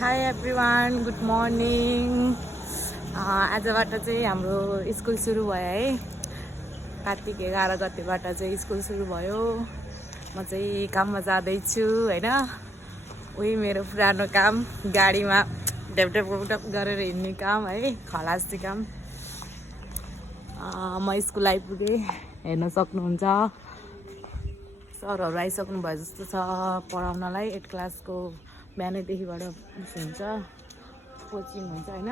High everyone, good morning. आजबाट चाहिँ हाम्रो स्कुल सुरु भयो है। कार्तिक 11 गतेबाट चाहिँ स्कुल सुरु भयो। म चाहिँ काममा जाँदैछु होइन। उही मेरो पुरानो काम, गाडीमा ढेपढेप गरेर हिँड्ने काम है, खलासी काम। म स्कुल आइपुगेँ, हेर्न सक्नुहुन्छ। सरहरू आइसक्नु भयो जस्तो छ पढाउनलाई। 8 क्लासको बिहानैदेखिबाट हुन्छ, कोचिङ हुन्छ होइन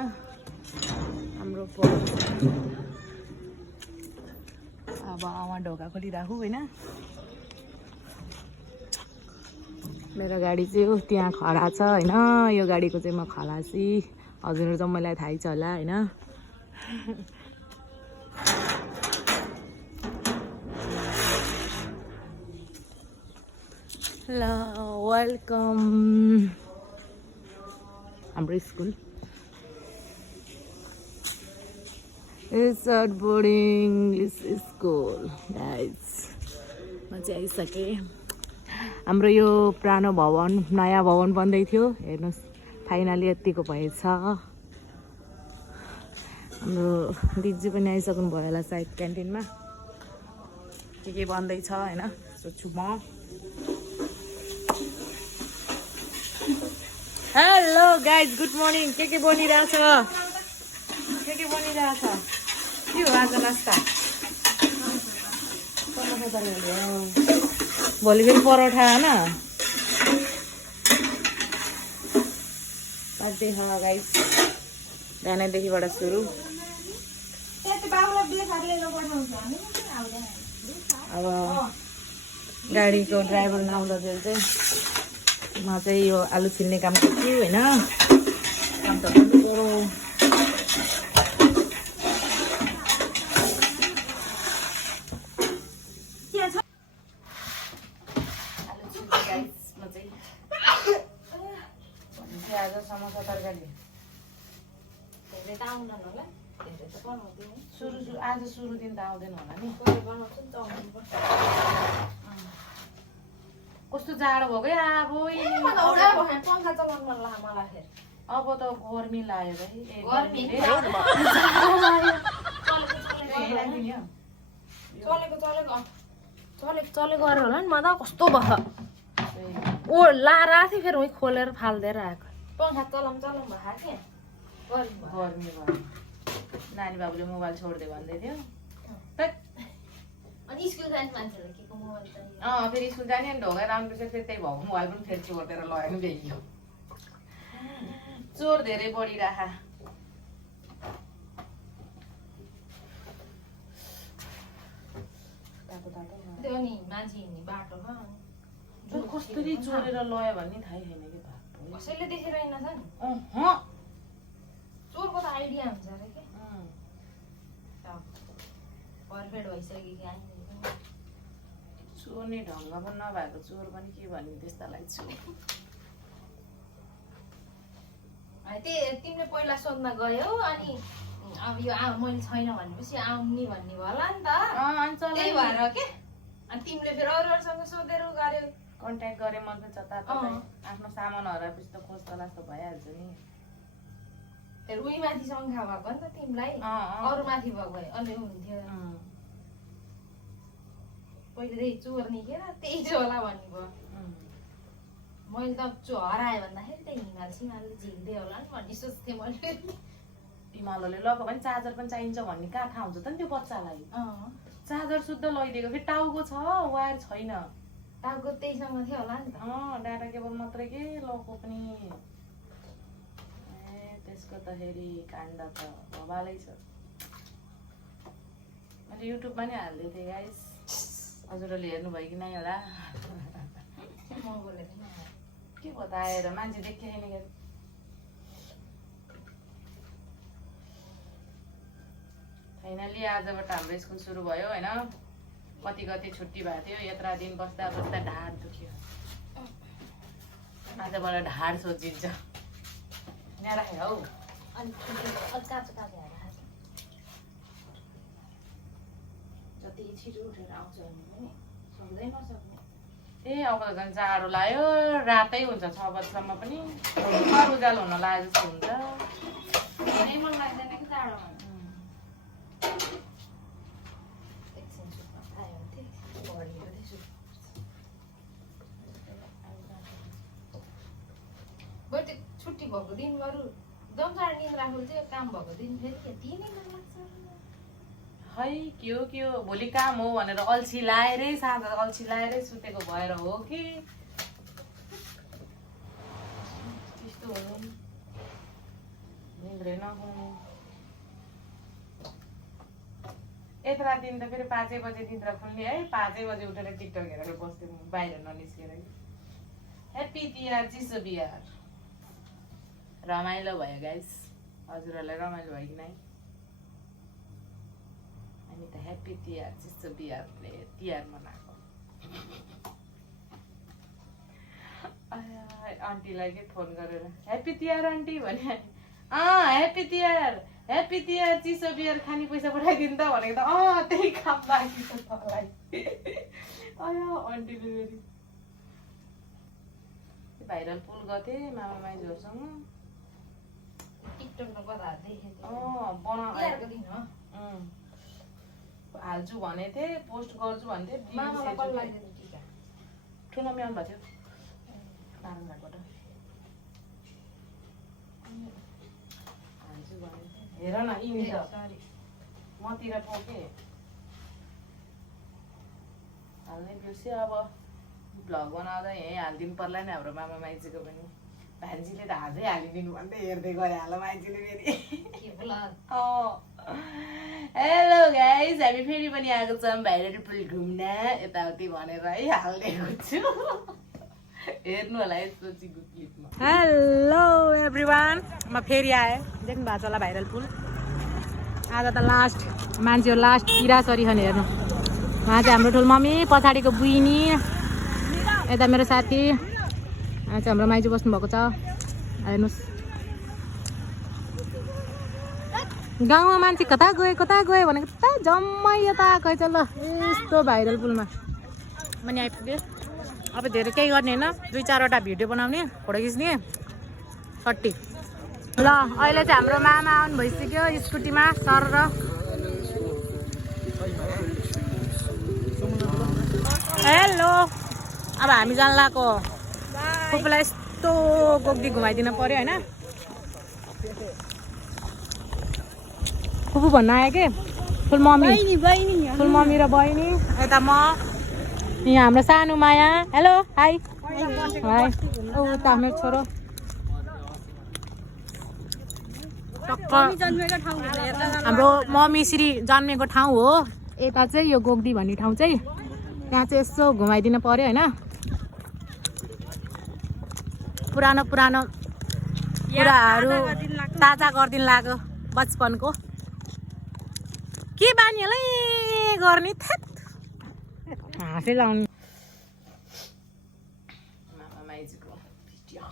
हाम्रो। अब उहाँ ढोका खोलिराखु होइन। मेरो गाडी चाहिँ त्यहाँ खडा छ होइन। यो गाडीको चाहिँ म खलासी। हजुर त मलाई थाहै छ होला होइन। ल वेलकम हाम्रो school. It's boarding school guys. म चाहिँ आइसकेँ। हाम्रो यो पुरानो भवन, नयाँ भवन बन्दै थियो, हेर्नुहोस् फाइनली यतिको भएछ। हाम्रो दिदी पनि आइसक्नु भयो होला सायद क्यान्टिनमा। के बन्दैछ होइन सोध्छु म। Hello guys, good morning. के बनिरहेछ? के बनिरहेछ? के हो आज नास्ता? भोलि फेरि परोठा होइन। देखा गाइज, बिहानैदेखिबाट सुरु। अब गाडीको ड्राइभर नआउँदाखेरि चाहिँ म चाहिँ यो आलु छिल्ने काम गर्छु होइन। काम त गर्नु पर्यो। आलु छिल्छु गाइस। म चाहिँ आज समोसा तरकारी आज सुरु दिन त आउँदैन होला नि। कस्तो जाडो भयो क्या अब त गर्मी लाग्यो चलेको गरेर होला नि। म त कस्तो भयो ओ लाएर आएको थिएँ, फेरि उहीँ खोलेर फालिदिएर आएको। पङ्खा चलाउँ भएको क्या गर्मी भयो। नानी बाबुले मोबाइल छोडिदियो भन्दै थियो। अनि स्कुल जाने मान्छेले के को मोबाइल फेरि स्कुल जाने अनि ढोका राम्रो छ। फेरि त्यही भएको मोबाइल पनि फेरि छोडिदिएर लगेर भ्याइयो। चोर धेरै बढिराखा। त्यो नि मान्छे हिँड्ने बाटोमा कसरी चोरेर लयो भन्ने थाहै छैन कि कसैले देखेर हिँड्छ नि। चोरको त आइडिया हुन्छ अरे के पर्फेक्ट भइसक्यो कि चोर्ने ढङ्ग पनि नभएको चोर पनि के भन्ने त्यस्तालाई चोर। तिमीले पहिला सोध्न गयौ अनि अब यो मैले छैन भनेपछि आउने भन्ने भयो होला नि त। त्यही भएर के अनि तिमीले फेरि अरूहरूसँग सोधेर गर्यौ, कन्ट्याक्ट गरेँ मन पनि जताततै। आफ्नो सामान हराएपछि त खोज तलास त भइहाल्छ नि। फेरि उही माथि शङ्का भएको नि त तिमीलाई, अरू माथि भएको भए अलि हुन्थ्यो। पहिलेदेखि चोर नि के त्यही चाहिँ होला भन्ने भयो। मैले त हरायो भन्दाखेरि त्यही हिमाल सिमालले झिक्दै होला नि भन्ने सोच्थेँ मैले। हिमालले लग्यो भने चार्जर पनि चाहिन्छ भन्ने कहाँ थाहा हुन्छ त नि त्यो बच्चालाई। चार्जर शुद्ध लैदिएको, फेरि टाउको छ वायर छैन। टाउको त्यहीसँग थियो होला नि त। डाटा केबल मात्रै के लको पनि। त्यसको त फेरि काण्ड त भवालै छ। मैले युट्युबमा नि हालिदिएको थिएँ गाइस, हजुरहरूले हेर्नुभयो कि नै होला। के भयो त आएर मान्छे देखेँ छैन क्या। फाइनली आजबाट हाम्रो स्कुल सुरु भयो होइन। कति छुट्टी भएको थियो। यत्रा दिन बस्दा बस्दा ढाड दुख्यो। आजबाट ढाड सोचिन्छ। यहाँ राखेँ हौ। जति छिटो उठेर आउँछ भने पनि सक्दै नसक्ने। ए अब त झन् जाडो लाग्यो रातै हुन्छ 6 बजीसम्म पनि घर उज्यालो हुन लाग्यो जस्तो हुन्छ मन लाग्दैन कि जाडोमा एकछिन सुत्न आयो थिएँ घडी हेर्दैछु बरु त्यो छुट्टी भएको दिन बरु दमसार निन्द्रा खोल्छ काम भएको दिन फेरि के तिनै मन लाग्छ है के हो भोलि काम हो भनेर अल्छी लाएरै साँझ अल्छी लाएरै सुतेको भएर हो कि त्यस्तो हुनु निन्द्रै नहुनु यत्रा दिन त फेरि 5 बजे निन्द्रा खुल्ने है 5 बजे उठेर टिकटक हेरेर बस्थ्यो बाहिर ननिस्केर ह्याप्पी तिहार चिसो बिहार रमाइलो भयो गाइस हजुरहरूलाई रमाइलो भयो कि नै हामी त ह्याप्पी तिहार चिसो बिहारले तिहार मनाएको आन्टीलाई के फोन गरेर ह्याप्पी तिहार आन्टी भने ह्याप्पी तिहार चिसो बिहार खाने पैसा पठाइदिनु त भनेको त त्यही काम लागेको छ मलाई आन्टीले फेरि भाइरल पुल गथे मामा माइजूहरूसँग टिकटकमा कता देखेको दिन हो हाल्छु भने थिएँ पोस्ट गर्छु भन्थे मामालाई कल लाग्दैन टिका ठुलो म्याम भएको थियो नारायणबाट हाल्छु भने हेर न इमेज मतिर पोके हाल्नै बिर्स्यो अब भ्लग बनाउँदा यहीँ हालिदिनु पर्ला नि हाम्रो मामा माइजीको पनि भान्जीले त हाल्दै हालिदिनु भन्दै हेर्दै गइहाल्यो माइजीले फेरि हेलो गाइस हामी फेरि पनि आएको छौँ भाइरल पुल घुम्न यताउति भनेर है हालिदिएको छु हेर्नु होला यसपछि क्लिपमा हेलो एभ्रिवान म फेरि आएँ देख्नु भएको छ होला भाइरल पुल आज त लास्ट मान्छेहरू लास्ट किरासरी छन् हेर्नु उहाँ चाहिँ हाम्रो ठुलो मम्मी पछाडिको बुइनी यता मेरो साथी यहाँ चाहिँ हाम्रो माइजू बस्नुभएको छ हेर्नुहोस् गाउँमा मान्छे कता गयो भनेको त जम्मै यता आएको छ ल यस्तो भाइरल पुलमा पनि आइपुग्यो अब धेरै केही गर्ने होइन 2-4वटा भिडियो बनाउने फोटो खिच्ने सट्टी ल अहिले चाहिँ हाम्रो मामा आउनु भइसक्यो स्कुटीमा सर र हेलो अब हामी जान लाएको फुपूलाई यस्तो गोग्दी घुमाइदिन पर्यो होइन फुपू भन्न आयो कि फुल मम्मी र बहिनी यता म यहाँ हाम्रो सानो माया हेलो हाई हाई उता मेरो छोरो हाम्रो मम्मी श्री जन्मेको ठाउँ हो यता चाहिँ यो गोग्दी भन्ने ठाउँ चाहिँ त्यहाँ चाहिँ यसो घुमाइदिन पर्यो होइन पुरानो कुराहरू ताजा गरिदिनु लाग्यो बचपनको के बानीहरूलाई गर्ने हाँसै लाउनु मामा माइजूको भिडियो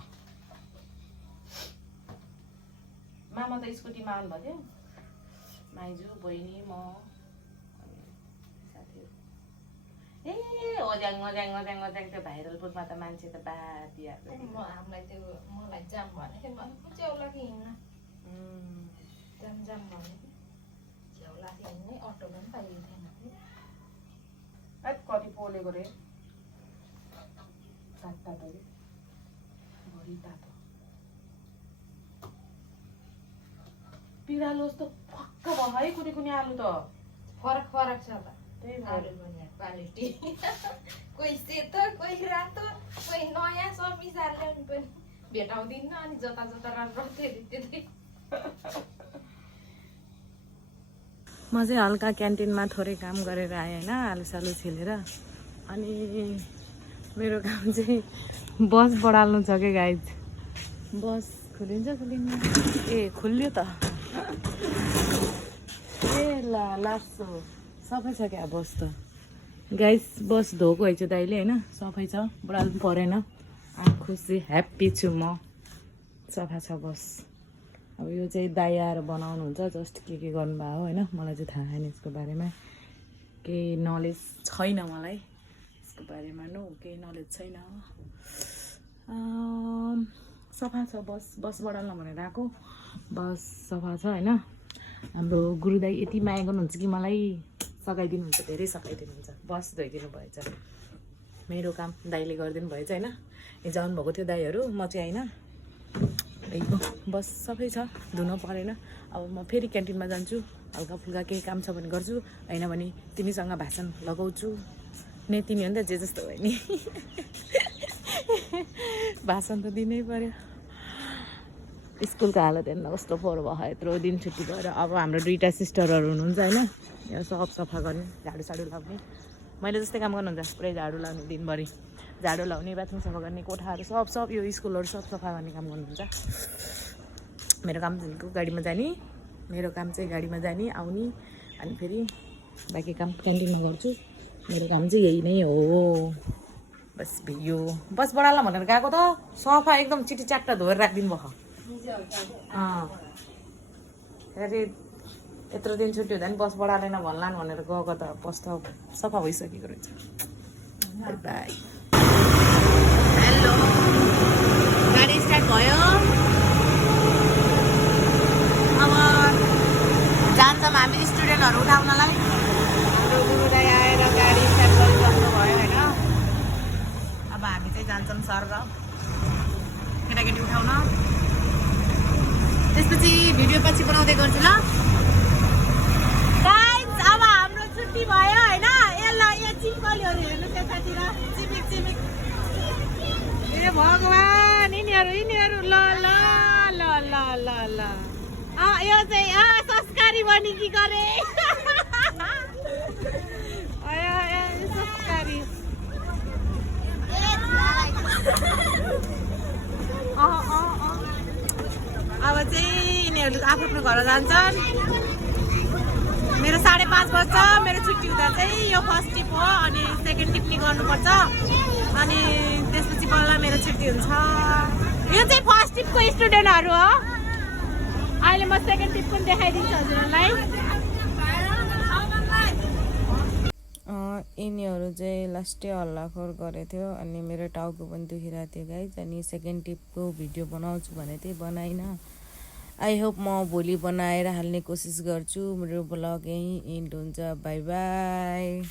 मामा त स्कुटीमा आउनुभएको थियो माइजू बहिनी म साथीहरू ए ओज्याङ त्यो भाइरल पुलमा त मान्छे त बातिहाल्छ हामीलाई त्यो मलाई जाम भनेको थियो च्याउला कि हिँड्न जाम भनेको च्याउला कि हिँड्ने अटो पनि पाइएको थिएन कति पोलेको रे तातो भरि तातो पिरालो जस्तो फक्क भयो है कुनै आलु त फरक छ त त्यही आलु पनि क्वालिटी कोही सेतो कोही रातो कोही नयाँ सब मिसाएर ल्याउनु पनि भेटाउँदिन अनि जता राम्रो त्यतै म चाहिँ हल्का क्यान्टिनमा थोरै काम गरेर आएँ होइन आलुसालु छिलेर अनि मेरो काम चाहिँ बस बढाल्नु छ कि गाइज बस खुलिन्छ ए खुल्यो त ए लास्टो सफै छ क्या बस त गाइज बस धोएको है छ दाइले होइन सफै छ बढाल्नु परेन खुसी ह्याप्पी छु म सफा छ बस अब यो चाहिँ दाइ आएर बनाउनुहुन्छ जस्ट के गर्नुभयो होइन मलाई चाहिँ थाहा छैन यसको बारेमा केही नलेज छैन मलाई यसको बारेमा केही नलेज छैन। सफा छ बस बडाल्न भनेर आएको। बस सफा छ होइन। हाम्रो गुरुदाई यति माया गर्नुहुन्छ कि मलाई सघाइदिनुहुन्छ, धेरै सघाइदिनुहुन्छ। बस धोइदिनु भएछ, मेरो काम दाइले गरिदिनु भएछ होइन। हिजो आउनुभएको थियो दाइहरू, म चाहिँ होइन। बस सबै छ, धुनु परेन। अब म फेरि क्यान्टिनमा जान्छु, हल्का फुल्का केही काम छ भने गर्छु, होइन भने तिमीसँग भाषण लगाउँछु। नै तिमी हो नि त, जे जस्तो भयो नि भाषण त दिनै पर्यो। स्कुलको हालत हेर्न कस्तो फोहोर भयो, यत्रो दिन छुट्टी भएर। अब हाम्रो 2टा सिस्टरहरू हुनुहुन्छ होइन, यो सब सफा गर्ने, झाडु लगाउने। मैले जस्तै काम गर्नुहुन्छ, पुरै झाडु लगाउने दिनभरि, झाडु लगाउने, बाथरुम सफा गर्ने, कोठाहरू सब यो स्कुलहरू सब सफा गर्ने काम गर्नुहुन्छ। मेरो काम चाहिँ गाडीमा जाने, मेरो काम चाहिँ गाडीमा जाने आउने, अनि फेरि बाँकी काम क्यान्टिनमा गर्छु। मेरो काम चाहिँ यही नै हो। बस भिडियो बस बडाल्न भनेर गएको त सफा एकदम चिटी च्याट्टा धोएर राखिदिनु भयो। अरे यत्रो दिन छुट्टी हुँदा नि बस बडालेन भन्लान् भनेर गएको त बस त सफा भइसकेको रहेछ। बाई। हेलो, गाडी स्टार्ट भयो। अब जान्छौँ हामी स्टुडेन्टहरू उठाउनलाई। हाम्रो गुरुदाई आएर गाडी स्टार्ट गरिसक्नु भयो होइन। अब हामी चाहिँ जान्छौँ सर र केटाकेटी उठाउन। त्यसपछि भिडियो पछि बनाउँदै गर्छु ल। गाइस अब हाम्रो छुट्टी भयो होइन। यो चिम्कलीहरू हेर्नु त्यतातिर चिमिक। ए भगवान्, यिनीहरू ल ल ल ल ल ल यो चाहिँ संस्कारी बनी कि गरे संस्कारी। अब चाहिँ यिनीहरू आफ्नो घर जान्छन्। मेरो 5:30 बज्छ। मेरो छुट्टी हुँदा चाहिँ यो फर्स्ट टिप हो, अनि सेकेन्ड टिप नि गर्नुपर्छ, अनि त्यसपछि बल्ल मेरो छुट्टी हुन्छ। यो चाहिँ फर्स्ट टिपको स्टुडेन्टहरू हो। अहिले म सेकेन्ड टिप पनि देखाइदिन्छु हजुरहरूलाई। यिनीहरू चाहिँ लास्टै हल्लाखोर गरेको थियो, अनि मेरो टाउको पनि दुखिरहेको थियो गाइज। अनि सेकेन्ड टिपको भिडियो बनाउँछु भने चाहिँ बनाइनँ। आई होप म भोलि बनाएर हाल्ने कोसिस गर्छु। मेरो ब्लग यहीँ इन्ड हुन्छ। By by.